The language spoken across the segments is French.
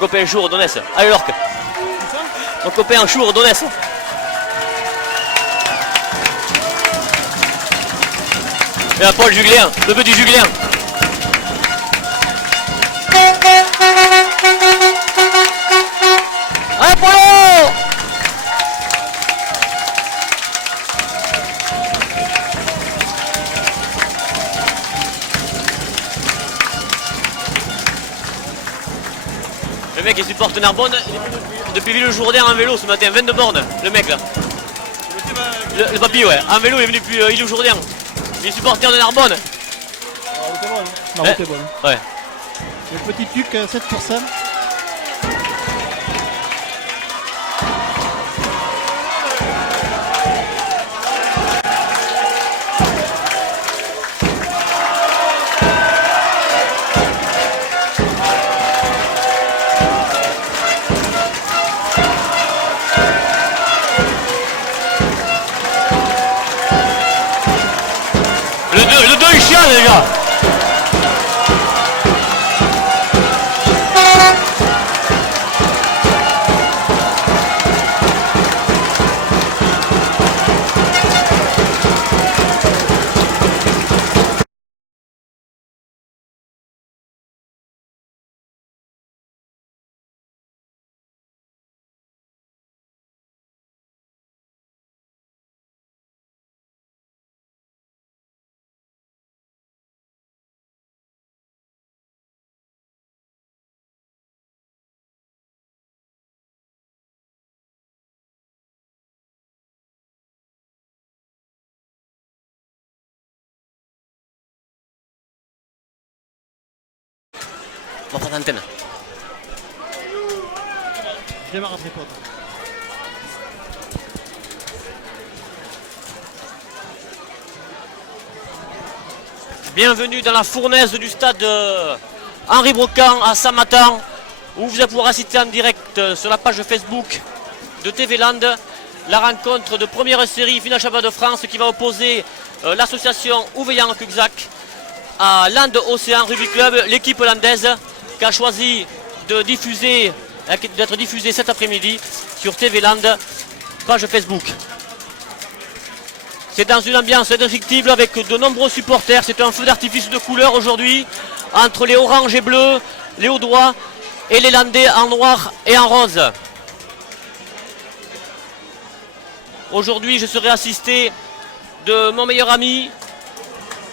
copain Chour Donès. Allez l'orque. Mon copain Chour Donès. Et là Paul Juglien, le petit Juglien. Allez Polo. Le mec il supporte Narbonne depuis Villejourdain en vélo ce matin, 22 bornes, le mec là. Le papy ouais, en vélo il est venu depuis Villejourdain. Il est supporter de Narbonne. C'est bon, hein. La route est bonne. Ouais. Le petit tuc 7%. Le 2 il chiale les gars. On va prendre l'antenne. Je démarre après toi. Bienvenue dans la fournaise du stade Henri Brocan à Saint-Matan, où vous allez pouvoir assister en direct sur la page Facebook de TV Land la rencontre de première série finale championnat de France qui va opposer l'association Ouveillan-Cuxac à Land Océan Rugby Club, l'équipe landaise qui a choisi d'être diffusée cet après-midi sur TV Land, page Facebook. C'est dans une ambiance indescriptible avec de nombreux supporters. C'est un feu d'artifice de couleur aujourd'hui entre les oranges et bleus, les Audois et les Landais en noir et en rose. Aujourd'hui, je serai assisté de mon meilleur ami,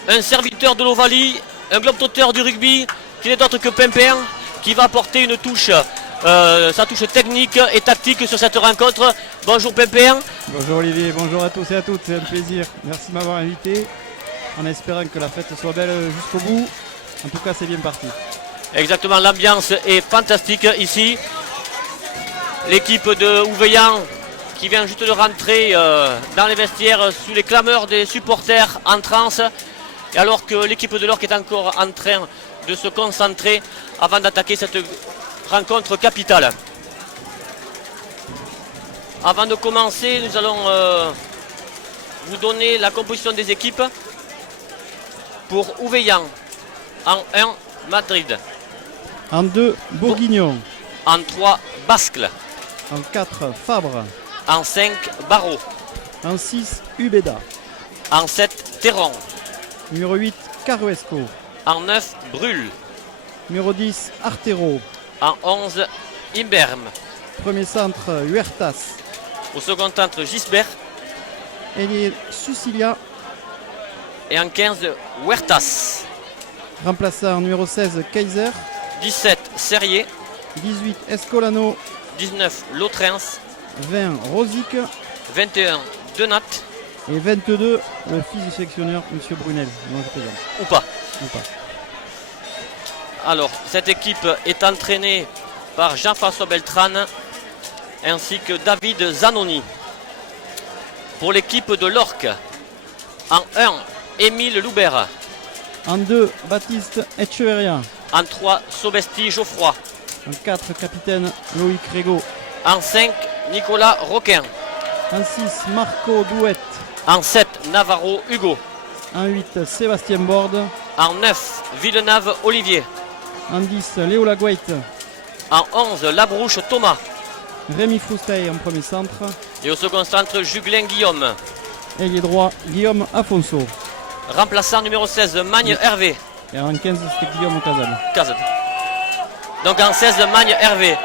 un serviteur de l'Ovalie, un globe-trotteur du rugby, qui n'est d'autre que Pimpin, qui va apporter une touche, sa touche technique et tactique sur cette rencontre. Bonjour Pimpin. Bonjour Olivier, bonjour à tous et à toutes, c'est un plaisir. Merci de m'avoir invité, en espérant que la fête soit belle jusqu'au bout. En tout cas, c'est bien parti. Exactement, l'ambiance est fantastique ici. L'équipe de Ouveillan qui vient juste de rentrer dans les vestiaires sous les clameurs des supporters en transe. Et alors que l'équipe de l'Orque est encore en train de se concentrer avant d'attaquer cette rencontre capitale. Avant de commencer, nous allons vous donner la composition des équipes pour Ouveillan. En 1, Madrid. En 2, Bourguignon. En 3, Bascle. En 4, Fabre. En 5, Barreau. En 6, Ubeda. En 7, Théron. Numéro 8, Caruesco. En 9, Brûle. Numéro 10, Artero. En 11, Imberme. Premier centre, Huertas. Au second centre, Gisbert. Ailier, Sucilia. Et en 15, Huertas. Remplaçant, numéro 16, Kaiser. 17, Serrier. 18, Escolano. 19, Lautrens. 20, Rosic. 21, Denat. Et 22, le fils du sélectionneur, M. Brunel. Non, je plaisante. Ou pas. Ou pas. Alors, cette équipe est entraînée par Jean-François Beltran ainsi que David Zanoni. Pour l'équipe de l'Orque, en 1, Émile Loubert. En 2, Baptiste Echeverria. En 3, Sobesti Geoffroy. En 4, capitaine Loïc Régaud. En 5, Nicolas Roquin. En 6, Marco Douette. En 7, Navarro Hugo. En 8, Sébastien Borde. En 9, Villeneuve Olivier. En 10, Léo Laguette. En 11, Labrouche Thomas. Rémi Frousteil en premier centre. Et au second centre, Juglin Guillaume. Ailier droit, Guillaume Afonso. Remplaçant numéro 16, Magne Hervé. Et en 15, c'était Guillaume Cazade. Donc en 16, Magne Hervé.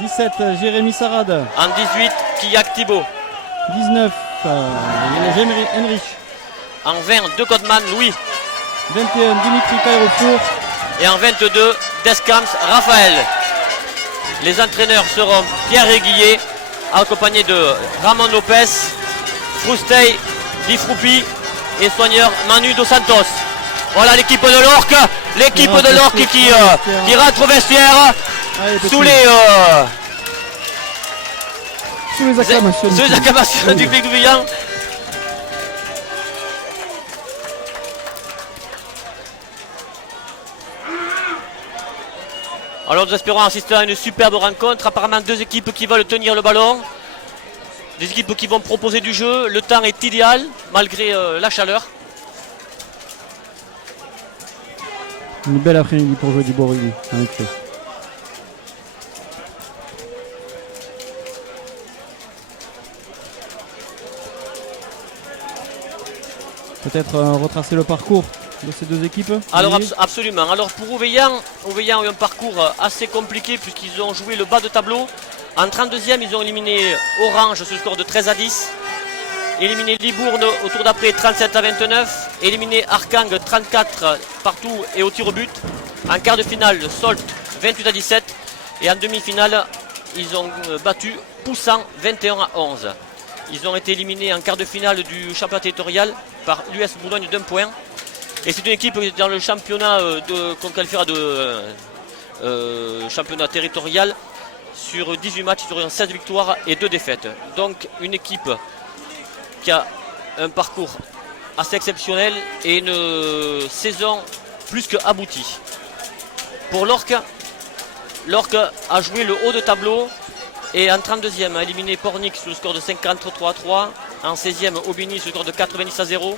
17, Jérémy Sarade. En 18, Kiyak Thibault. 19, Jérémy Henrich. En 20, De Codman Louis. 21, Dimitri Kairofour. Et en 22, Descamps Raphaël. Les entraîneurs seront Pierre Réguillet, accompagné de Ramon Lopez, Frousteil, Difroupi et soigneur Manu Dos Santos. Voilà l'équipe de l'Orque, qui rentre au vestiaire. Allez, Sous les acclamations du public brillant. Alors nous espérons assister à une superbe rencontre. Apparemment 2 équipes qui veulent tenir le ballon. Des équipes qui vont proposer du jeu. Le temps est idéal malgré la chaleur. Une belle après-midi pour jouer du beau rugby, en effet. Peut-être retracer le parcours de ces 2 équipes. Alors absolument. Alors pour Ouveillan a eu un parcours assez compliqué puisqu'ils ont joué le bas de tableau. En 32e, ils ont éliminé Orange sur le score de 13-10. Éliminé Libourne au tour d'après 37-29. Éliminé Arkang 34 partout et au tir au but. En quart de finale, Solt 28-17. Et en demi-finale, ils ont battu Poussan 21-11. Ils ont été éliminés en quart de finale du championnat territorial par l'US Boulogne d'1 point. Et c'est une équipe dans le championnat qu'on qualifiera de championnat territorial. Sur 18 matchs, ils auront 16 victoires et 2 défaites. Donc une équipe qui a un parcours assez exceptionnel et une saison plus qu'aboutie. Pour l'Orque a joué le haut de tableau et en 32e a éliminé Pornic sur le score de 53-3. En 16e, Aubigny sur le score de 90-0.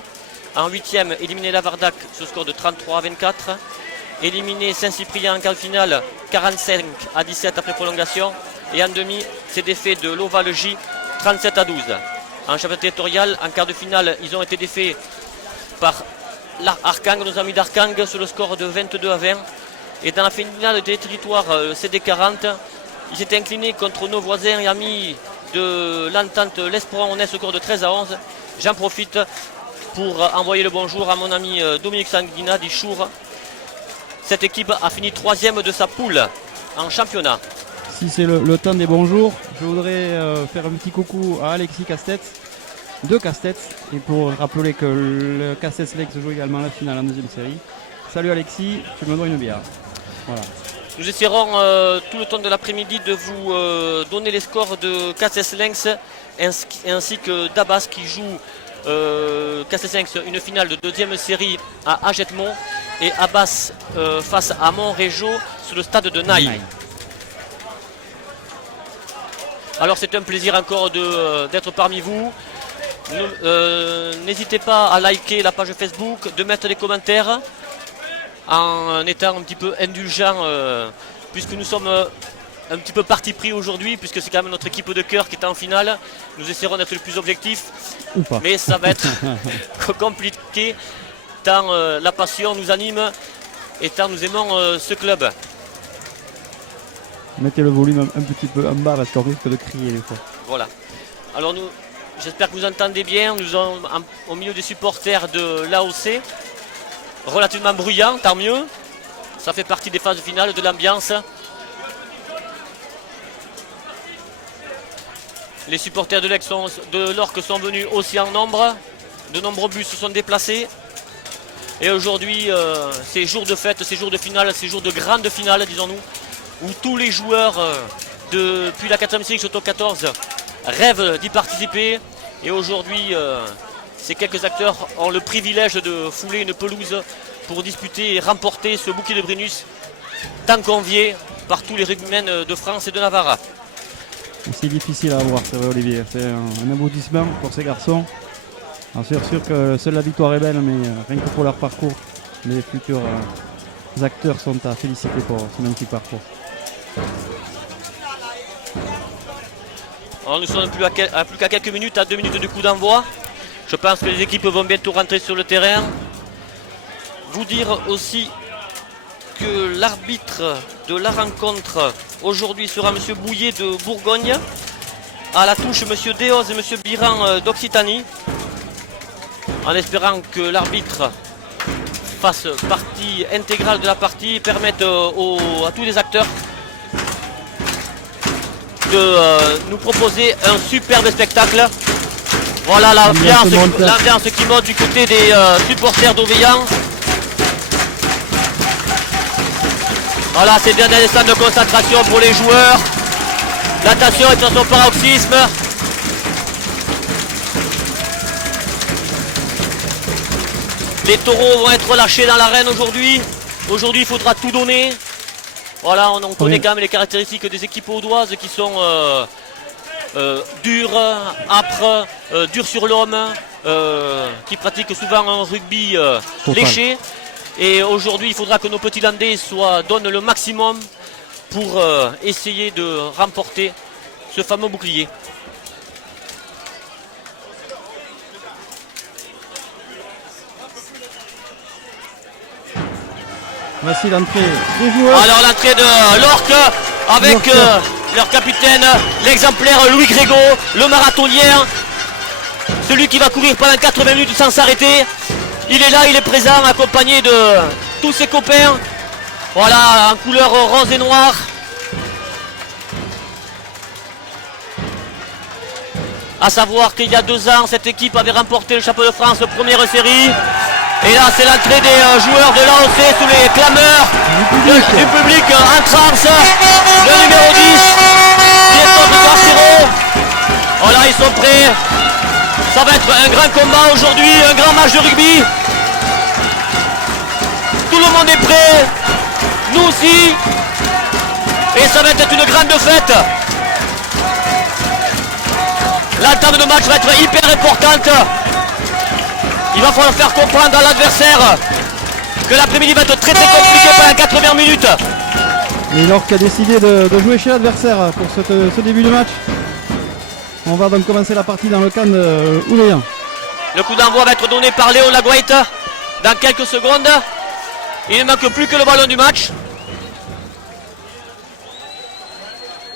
En 8e, éliminé Lavardac sur le score de 33-24. Éliminé Saint-Cyprien en quart de finale 45-17 après prolongation. Et en demi, c'est défait de l'Oval J 37-12. En championnat territorial, en quart de finale, ils ont été défaits par Arkang, nos amis d'Arkang, sur le score de 22-20. Et dans la finale des territoires CD40, ils s'étaient inclinés contre nos voisins et amis de l'entente l'Espoir-Honnès au score de 13-11. J'en profite pour envoyer le bonjour à mon ami Dominique Sanguina d'Ichour. Cette équipe a fini 3e de sa poule en championnat. Si c'est le temps des bonjours, je voudrais faire un petit coucou à Alexis Castets, de Castets, et pour rappeler que le Castets Lex joue également la finale en 2e série. Salut Alexis, tu me dois une bière. Voilà. Nous essaierons tout le temps de l'après-midi de vous donner les scores de Castets Lynx ainsi que d'Abbas qui joue Castets Lynx une finale de 2e série à Agetmont et Abbas face à Montrégeau sur le stade de Naï. Alors c'est un plaisir encore d'être parmi vous. N'hésitez pas à liker la page Facebook, de mettre des commentaires en étant un petit peu indulgent puisque nous sommes un petit peu parti pris aujourd'hui puisque c'est quand même notre équipe de cœur qui est en finale. Nous essaierons d'être le plus objectif, mais ça va être compliqué tant la passion nous anime et tant nous aimons ce club. Mettez le volume un petit peu en bas parce qu'on risque de crier des fois. Voilà. Alors j'espère que vous entendez bien. Nous sommes au milieu des supporters de l'AOC. Relativement bruyant, tant mieux. Ça fait partie des phases finales de l'ambiance. Les supporters de l'Orque sont venus aussi en nombre. De nombreux bus se sont déplacés. Et aujourd'hui, c'est jour de fête, c'est jour de finale, c'est jour de grande finale, disons-nous, où tous les joueurs depuis la 4e série sur 14 rêvent d'y participer. Et aujourd'hui, ces quelques acteurs ont le privilège de fouler une pelouse pour disputer et remporter ce bouquet de Brennus, tant convié par tous les rugbymen de France et de Navarre. C'est difficile à avoir, c'est vrai Olivier, c'est un aboutissement pour ces garçons. C'est sûr que seule la victoire est belle, mais rien que pour leur parcours, les futurs acteurs sont à féliciter pour ce magnifique parcours. Alors, nous sommes à plus qu'à quelques minutes, à 2 minutes du coup d'envoi. Je pense que les équipes vont bientôt rentrer sur le terrain. Vous dire aussi que l'arbitre de la rencontre aujourd'hui sera M. Bouillet de Bourgogne. À la touche, M. Déoz et M. Biran d'Occitanie. En espérant que l'arbitre fasse partie intégrale de la partie et permette à tous les acteurs de nous proposer un superbe spectacle. Voilà l'ambiance qui monte du côté des supporters d'Auveillan. Voilà, c'est bien des stands de concentration pour les joueurs. L'attention est dans son paroxysme. Les taureaux vont être relâchés dans l'arène aujourd'hui. Aujourd'hui, il faudra tout donner. Voilà, on connaît quand même les caractéristiques des équipes audoises qui sont dures, âpres, dures sur l'homme, qui pratiquent souvent un rugby léché. Et aujourd'hui, il faudra que nos petits Landais donnent le maximum pour essayer de remporter ce fameux bouclier. Voici l'entrée des joueurs. Alors l'entrée de l'Orque avec leur capitaine, l'exemplaire Louis Grégo, le marathonien, celui qui va courir pendant 80 minutes sans s'arrêter. Il est là, il est présent, accompagné de tous ses copains. Voilà, en couleur rose et noire. À savoir qu'il y a 2 ans, cette équipe avait remporté le championnat de France première série. Et là, c'est l'entrée des joueurs de l'AOC sous les clameurs du public en transe. Le numéro 10, Piéton de Garcero. Voilà, ils sont prêts. Ça va être un grand combat aujourd'hui, un grand match de rugby. Tout le monde est prêt. Nous aussi. Et ça va être une grande fête. L'entame de match va être hyper importante. Il va falloir faire comprendre à l'adversaire que l'après-midi va être très compliqué pendant 80 minutes. Et l'Orque a décidé de jouer chez l'adversaire pour ce début de match. On va donc commencer la partie dans le camp de Ouveillan. Le coup d'envoi va être donné par Léo Laguaite dans quelques secondes. Il ne manque plus que le ballon du match.